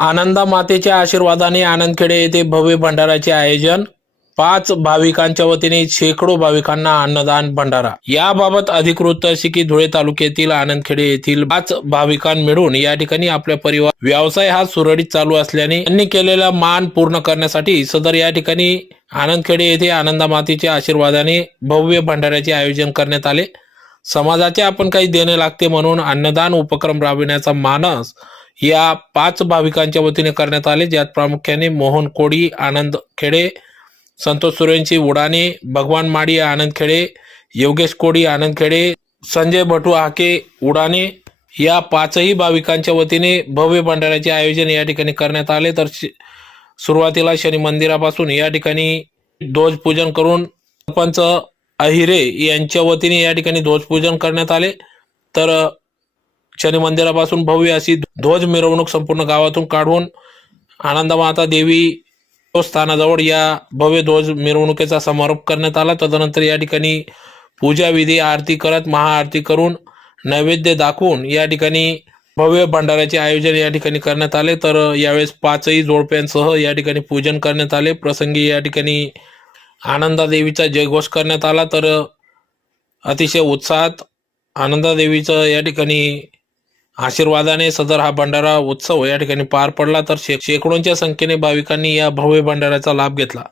आनंदा मातेच्या आशीर्वादाने आनंदखेडे येथे भव्य भंडाराचे आयोजन। 5 भाविकांच्या वतीने शेकडो भाविकांना अन्नदान भंडारा। याबाबत अधिक वृत्त असे की धुळे तालुक्यातील आनंदखेडे येथील 5 भाविकां मिळून या ठिकाणी आपल्या परिवार व्यवसाय हा सुरळीत चालू असल्याने त्यांनी केलेला मान पूर्ण करण्यासाठी सदर या ठिकाणी आनंदखेडे येथे आनंदा मातेच्या आशीर्वादाने भव्य भंडाऱ्याचे आयोजन करण्यात आले। समाजाचे आपण काही देणे लागते म्हणून अन्नदान उपक्रम राबविण्याचा मानस या 5 भाविकांच्या वतीने करण्यात आले, ज्यात प्रामुख्याने मोहन कोडी आनंदखेडे, संतोष सुरेंची उडाणे, भगवान माडी आनंदखेडे, योगेश कोडी आनंदखेडे, संजय भटू हाके उडाणे या 5ही भाविकांच्या वतीने भव्य भंडाऱ्याचे आयोजन या ठिकाणी करण्यात आले। तर सुरुवातीला शनी मंदिरापासून या ठिकाणी ध्वजपूजन करून सरपंच अहिरे यांच्या वतीने या ठिकाणी ध्वजपूजन करण्यात आले। तर शनी मंदिरापासून भव्य अशी ध्वज मिरवणूक संपूर्ण गावातून काढून आनंदमाता देवी स्थानाजवळ या भव्य ध्वज मिरवणुकीचा समारोप करण्यात आला। तदनंतर या ठिकाणी पूजा विधी आरती करत महाआरती करून नैवेद्य दाखवून या ठिकाणी भव्य भंडाऱ्याचे आयोजन या ठिकाणी करण्यात आले। तर यावेळेस 5ही जोडप्यांसह या ठिकाणी पूजन करण्यात आले। प्रसंगी या ठिकाणी आनंदा देवीचा जयघोष करण्यात आला। तर अतिशय उत्साहात आनंदा देवीचं या ठिकाणी आशीर्वादाने सदर हा भंडारा उत्सव या ठिकाणी पार पडला। तर शेकडोंच्या संख्येने भाविकांनी या भव्य भंडाऱ्याचा लाभ घेतला।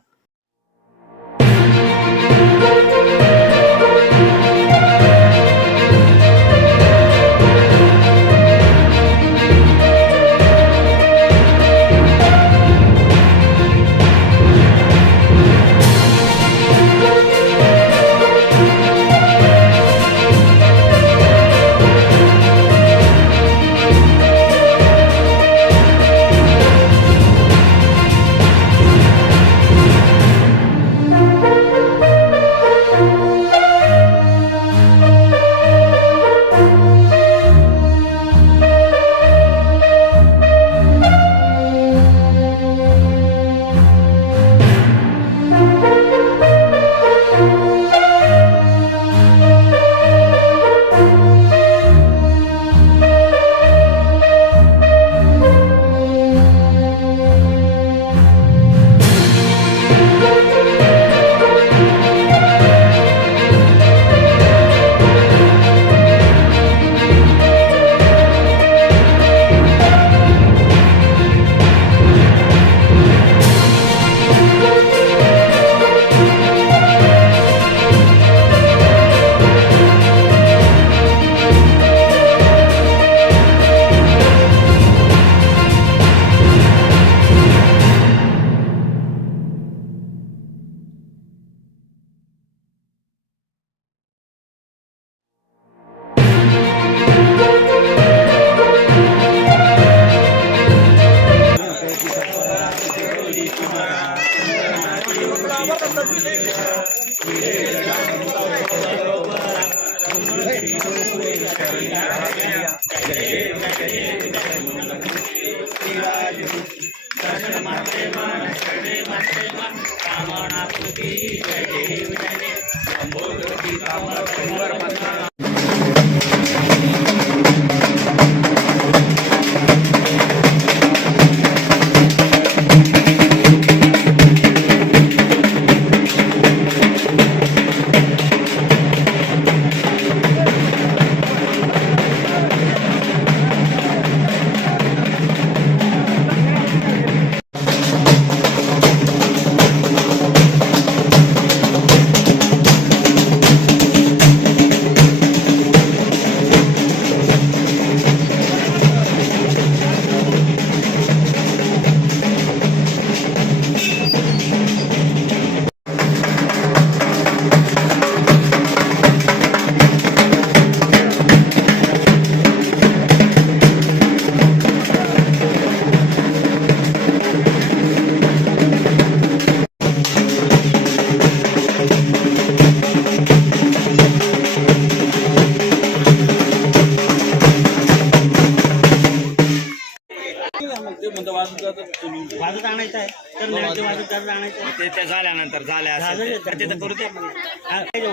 वाजत आणायचं आहे तर नाही वाजत आणायचं आहे ते झाल्यानंतर झाल्या ते तर करू दे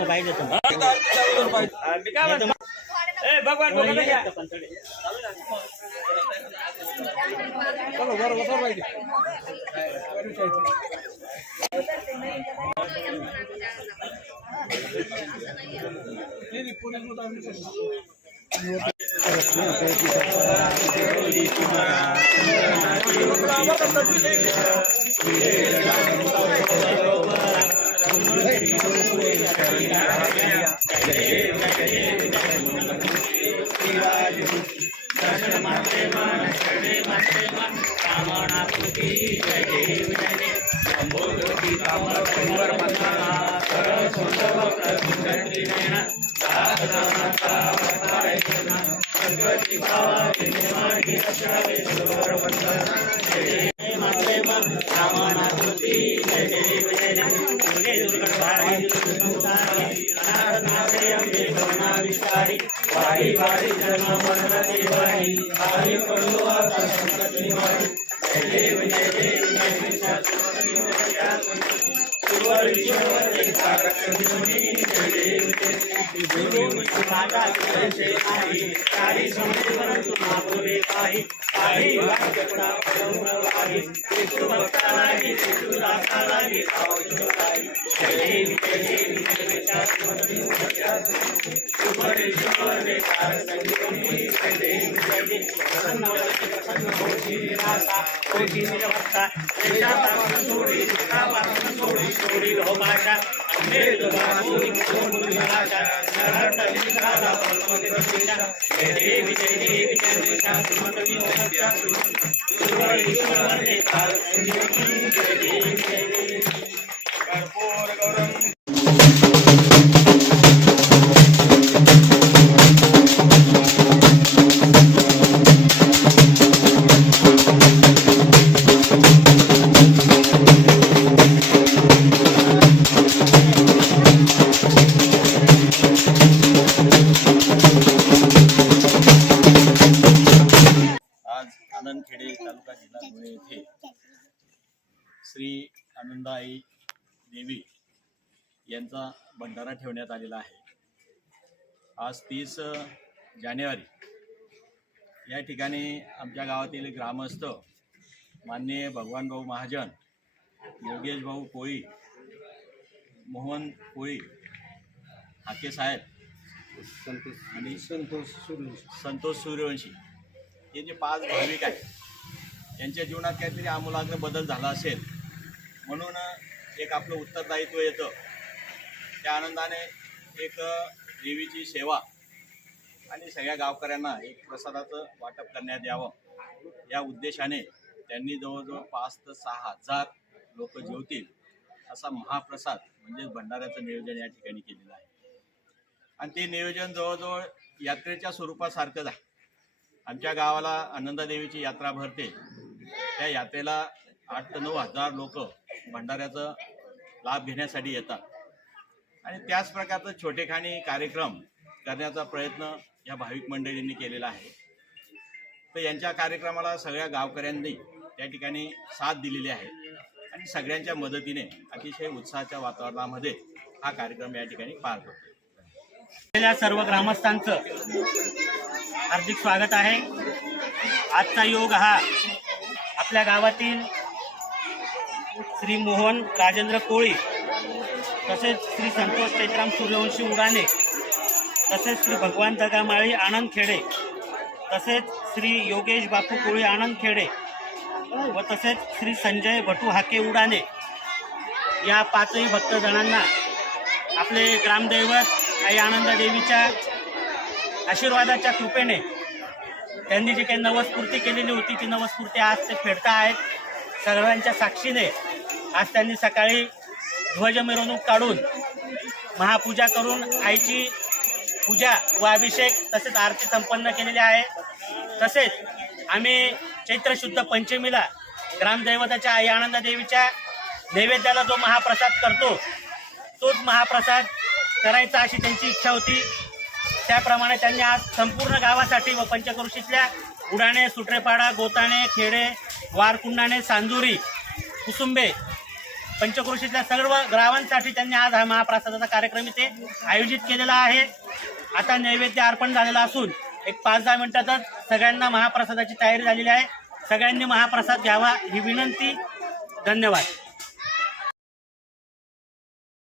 पाहिजे भगवान आज आनंदखेडे तालुका जिल्हा धुळे येथे श्री आनंदाई देवी यांचा भंडारा ठेवण्यात आलेला आहे. आज 30 जानेवारी या ठिकाणी आमच्या गावातील ग्रामस्थ माननीय भगवानभाऊ महाजन, योगेश भाऊ कोळी, मोहन कोळी, हाके साहेब आणि संतोष सूर्यवंशी हे जे 5 भाविक आहेत यांच्या जीवनात काहीतरी आमूलाग्र बदल झाला असेल म्हणून एक आपलं उत्तरदायित्व येतं. त्या आनंदाने एक देवीची सेवा आणि सगळ्या गावकऱ्यांना एक प्रसादाचं वाटप करण्यात यावं या उद्देशाने त्यांनी जवळजवळ 5 ते 6 हजार लोक जेवतील असा महाप्रसाद म्हणजे भंडाऱ्याचं नियोजन या ठिकाणी केलेलं आहे. आणि ते नियोजन जवळजवळ यात्रेच्या स्वरूपासारखंच आहे. आमच्या गावाला आनंदादेवीची यात्रा भरते. त्या यात्रेला 8 ते 9 हजार लोक भंडाऱ्याचा लाभ घेण्यासाठी येतात आणि त्याच प्रकारचं छोटेखानी कार्यक्रम करण्याचा प्रयत्न या भाविक मंडळींनी केलेला आहे. तर यांच्या कार्यक्रमाला सगळ्या गावकऱ्यांनी त्या ठिकाणी साथ दिलेली आहे आणि सगळ्यांच्या मदतीने अतिशय उत्साहाच्या वातावरणामध्ये हा कार्यक्रम या ठिकाणी पार पडतो. सर्व ग्रामस्थांचं हार्दिक स्वागत आहे. आजचा योग हा आपल्या गावातील श्री मोहन राजेंद्र कोळी, तसेच श्री संतोष चैत्राम सूर्यवंशी उडाणे, तसेच श्री भगवान दगामाळी आनंदखेडे, तसेच श्री योगेश बापू कोळी आनंदखेडे व तसेच श्री संजय भटू हाके उडाणे या 5ही भक्तजणांना आपले ग्रामदैवत आई आनंदादेवीच्या आशीर्वादाच्या कृपेने त्यांनी जी काही नवस्फूर्ती केलेली होती ती नवस्फूर्ती आज ते फेडता आहेत. सर्वांच्या साक्षीने आज त्यांनी सकाळी ध्वज मिरवणूक काढून महापूजा करून आईची पूजा व अभिषेक तसेच आरती संपन्न केलेली आहे. तसेच आम्ही चैत्र शुद्ध पंचमीला ग्रामदैवताच्या आई आनंदादेवीच्या नैवेद्याला जो महाप्रसाद करतो तोच महाप्रसाद करायचा अशी त्यांची इच्छा होती. त्याप्रमाणे त्यांनी आज संपूर्ण गावासाठी व पंचक्रोशीतल्या उडाणे, सुट्रेपाडा, गोताणे, खेडे, वारकुंडाणे, सांजुरी, कुसुंबे, पंचक्रोशीतल्या सर्व गावांसाठी त्यांनी आज हा महाप्रसादाचा कार्यक्रम इथे आयोजित केलेला आहे. आता नैवेद्य अर्पण झालेला असून एक 5-10 मिनिटातच सगळ्यांना महाप्रसादाची तयारी झालेली आहे. सगळ्यांनी महाप्रसाद घ्यावा ही विनंती. धन्यवाद.